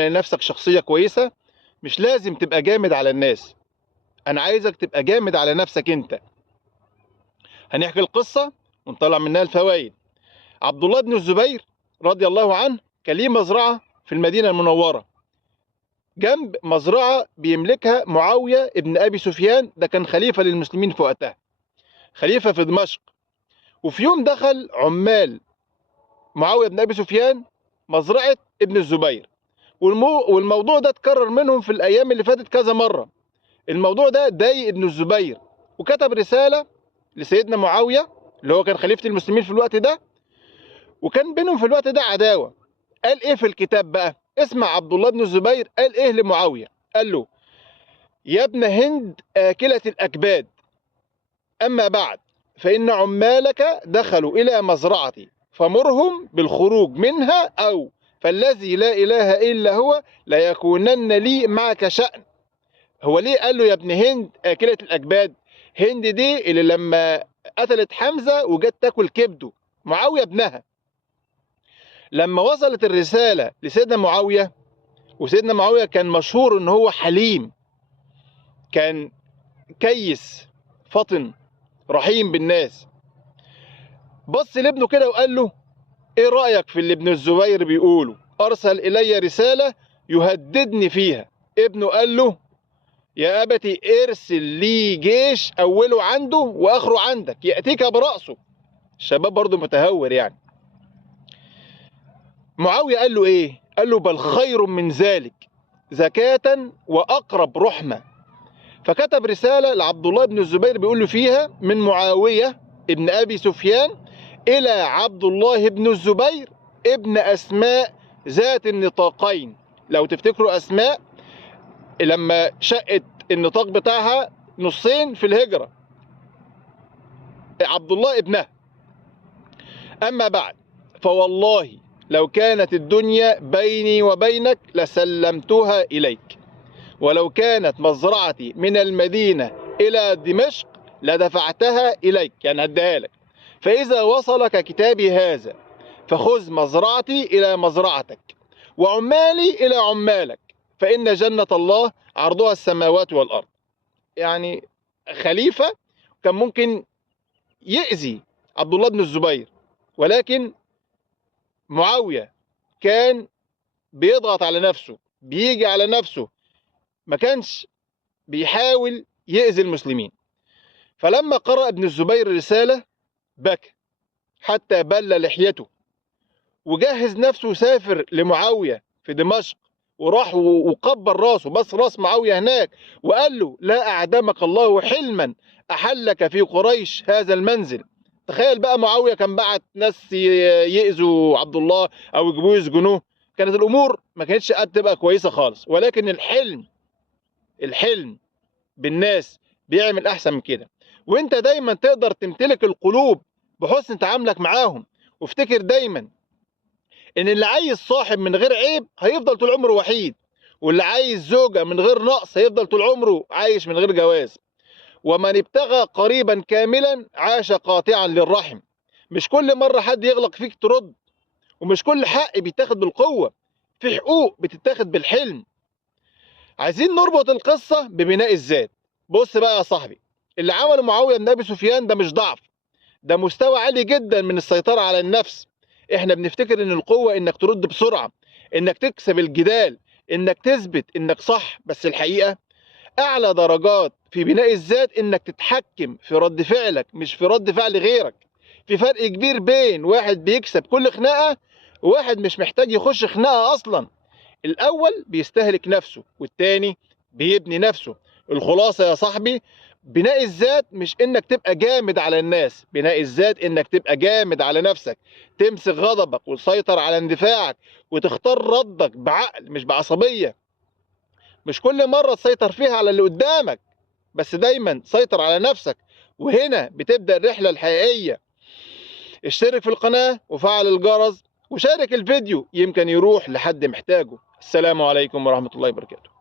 لنفسك شخصية كويسة، مش لازم تبقى جامد على الناس. أنا عايزك تبقى جامد على نفسك أنت. هنحكي القصة ونطلع منها الفوائد. عبد الله بن الزبير رضي الله عنه كان ليه مزرعة في المدينة المنورة، جنب مزرعة بيملكها معاوية ابن أبي سفيان، ده كان خليفة للمسلمين في وقتها، خليفة في دمشق. وفي يوم دخل عمال معاوية بن أبي سفيان مزرعة ابن الزبير، والموضوع ده اتكرر منهم في الأيام اللي فاتت كذا مرة. الموضوع ده ضايق ابن الزبير، وكتب رسالة لسيدنا معاوية اللي هو كان خليفة المسلمين في الوقت ده، وكان بينهم في الوقت ده عداوة. قال ايه في الكتاب بقى؟ اسمع عبد الله بن الزبير قال ايه لمعاوية. قال له: يا ابن هند آكلة الأكباد، أما بعد فإن عمالك دخلوا إلى مزرعتي فمرهم بالخروج منها، أو فالذي لا إله إلا هو ليكونن لي معك شأن. هو ليه قال له يا ابن هند آكلة الأكباد؟ هند دي اللي لما قتلت حمزة وجت تاكل كبده، معاوية ابنها. لما وصلت الرسالة لسيدنا معاوية، وسيدنا معاوية كان مشهور ان هو حليم، كان كيس فطن رحيم بالناس، بص لابنه كده وقال له: ايه رأيك في اللي ابن الزبير بيقوله؟ ارسل الي رسالة يهددني فيها. ابنه قال له: يا أبتي ارسل لي جيش اوله عنده واخره عندك يأتيك برأسه. الشباب برضه متهور يعني. معاوية قال له ايه؟ قال له: بل خير من ذلك زكاة واقرب رحمة. فكتب رسالة لعبد الله بن الزبير بيقول له فيها: من معاوية ابن ابي سفيان الى عبد الله بن الزبير ابن اسماء ذات النطاقين. لو تفتكروا اسماء لما شقت النطاق بتاعها نصين في الهجرة، عبد الله ابنها. اما بعد فوالله لو كانت الدنيا بيني وبينك لسلمتها إليك، ولو كانت مزرعتي من المدينة إلى دمشق لدفعتها إليك، يعني هديها لك. فإذا وصلك كتابي هذا فخذ مزرعتي إلى مزرعتك وعمالي إلى عمالك، فإن جنة الله عرضها السماوات والأرض. يعني خليفة كان ممكن يأذي عبد الله بن الزبير، ولكن معاوية كان بيضغط على نفسه، بيجي على نفسه، ما كانش بيحاول يأذي المسلمين. فلما قرأ ابن الزبير الرسالة بكى حتى بل لحيته، وجهز نفسه وسافر لمعاوية في دمشق، وراح وقبل راسه، بس راس معاوية هناك، وقال له: لا أعدمك الله حلما أحلك في قريش هذا المنزل. تخيل بقى معاوية كان بعت ناس يأذوا عبد الله أو يجيبوه يسجنوه، كانت الأمور ما كانتش قد تبقى كويسة خالص. ولكن الحلم بالناس بيعمل أحسن من كده. وانت دايما تقدر تمتلك القلوب بحسن تعاملك معاهم. وافتكر دايما ان اللي عايز صاحب من غير عيب هيفضل طول عمره وحيد، واللي عايز زوجة من غير نقص هيفضل طول عمره عايش من غير جواز. ومن ابتغى قريبا كاملا عاش قاطعا للرحم. مش كل مرة حد يغلق فيك ترد، ومش كل حق بيتاخد بالقوة، في حقوق بتتاخد بالحلم. عايزين نربط القصة ببناء الذات. بص بقى يا صاحبي، اللي عمله معاوية بن أبي سفيان ده مش ضعف، ده مستوى عالي جدا من السيطرة على النفس. احنا بنفتكر ان القوة انك ترد بسرعة، انك تكسب الجدال، انك تثبت انك صح، بس الحقيقة اعلى درجات في بناء الذات انك تتحكم في رد فعلك مش في رد فعل غيرك. في فرق كبير بين واحد بيكسب كل خناقة وواحد مش محتاج يخش خناقة اصلا. الاول بيستهلك نفسه والتاني بيبني نفسه. الخلاصة يا صاحبي، بناء الذات مش انك تبقى جامد على الناس، بناء الذات انك تبقى جامد على نفسك، تمسك غضبك وتسيطر على اندفاعك وتختار ردك بعقل مش بعصبية. مش كل مرة تسيطر فيها على اللي قدامك، بس دايما سيطر على نفسك، وهنا بتبدأ الرحلة الحقيقية. اشترك في القناة وفعل الجرس وشارك الفيديو، يمكن يروح لحد محتاجه. السلام عليكم ورحمة الله وبركاته.